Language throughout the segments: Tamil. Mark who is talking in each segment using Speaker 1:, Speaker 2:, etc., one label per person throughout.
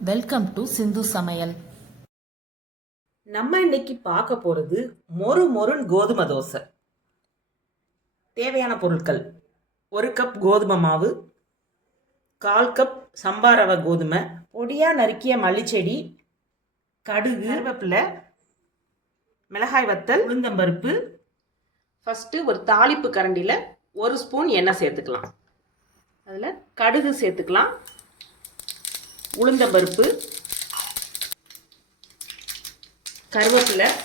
Speaker 1: வெல்கம் டு சிந்து சமையல்
Speaker 2: நம்ம இன்னைக்கு பார்க்க போகிறது மொறு மொருண் கோதுமை தோசை. தேவையான பொருட்கள். ஒரு கப் கோதுமை மாவு கால் கப் சம்பா ரவை கோதுமை பொடியாக நறுக்கிய மல்லிச்செடி கடுகு கருவேப்பிலை மிளகாய் வத்தல் உளுந்தம்பருப்பு. ஃபஸ்ட்டு ஒரு தாளிப்பு கரண்டியில் ஒரு ஸ்பூன் எண்ணெய் சேர்த்துக்கலாம். அதில் கடுகு சேர்த்துக்கலாம். உளுந்தம்பருப்பு கருவேப்பிலை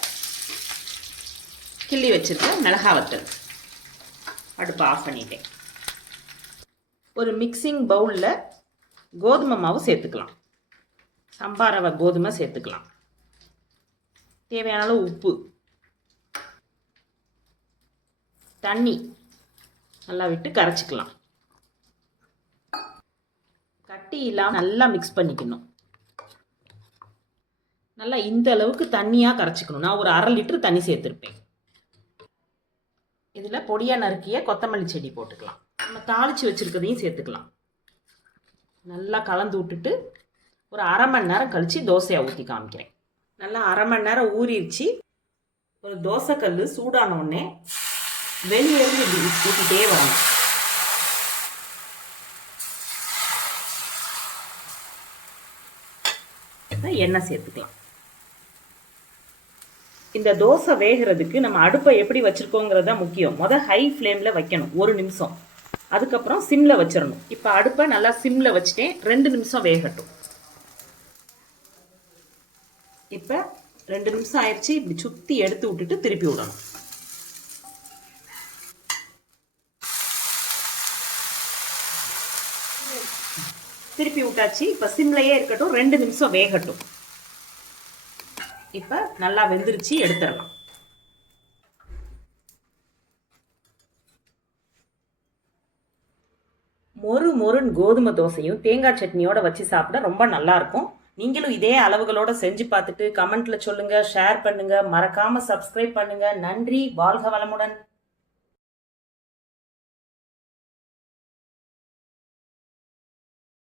Speaker 2: கிள்ளி வச்சுருக்க மிளகா வத்தல். அடுப்பை ஆஃப் பண்ணிட்டேன். ஒரு மிக்சிங் பவுலில் கோதுமை மாவு சேர்த்துக்கலாம். சம்பா ரவை கோதுமை சேர்த்துக்கலாம். தேவையான அளவு உப்பு. தண்ணி நல்லா விட்டு கரைச்சிக்கலாம். கட்டி இல்லாமல் நல்லா மிக்ஸ் பண்ணிக்கணும். நல்லா இந்த அளவுக்கு தண்ணியாக கரைச்சிக்கணும். நான் ஒரு அரை லிட்டர் தண்ணி சேர்த்துருப்பேன். இதில் பொடியாக நறுக்கிய கொத்தமல்லி செடி போட்டுக்கலாம். நம்ம தாளித்து வச்சுருக்கதையும் சேர்த்துக்கலாம். நல்லா கலந்து விட்டுட்டு ஒரு அரை மணி நேரம் கழித்து தோசையை ஊற்றி காமிக்கிறேன். நல்லா அரை மணி நேரம் ஊறிடுச்சு. ஒரு தோசைக்கல் சூடான உடனே வெளியிலேருந்து இப்படி ஊற்றிட்டே வரணும். அப்புறம் எண்ணெய் சேர்த்துக்கலாம். இந்த தோசை வேகிறதுக்கு நம்ம அடுப்பை எப்படி வச்சுருக்கோங்கிறது தான் முக்கியம். முதல் ஹை ஃப்ளேமில் வைக்கணும் ஒரு நிமிஷம். அதுக்கப்புறம் சிம்மில் வச்சிடணும். இப்போ அடுப்பை நல்லா சிம்மில் வச்சுட்டேன் ரெண்டு நிமிஷம் வேகட்டும். இப்போ ரெண்டு நிமிஷம் ஆயிடுச்சு இப்படி சுற்றி எடுத்து விட்டுட்டு திருப்பி விடணும். திருப்பி விட்டாச்சு. இப்போ சிம்லையே இருக்கட்டும். ரெண்டு நிமிஷம் வேகட்டும். இப்போ நல்லா வெந்துருச்சு எடுத்துடலாம். மொறு மொறுன் கோதுமை தோசையும் தேங்காய் சட்னியோட வச்சு சாப்பிட ரொம்ப நல்லா இருக்கும். நீங்களும் இதே அளவுகளோட செஞ்சு பார்த்துட்டு கமெண்ட்ல சொல்லுங்க ஷேர் பண்ணுங்க மறக்காம சப்ஸ்கிரைப் பண்ணுங்க. நன்றி வாழ்க வளமுடன்.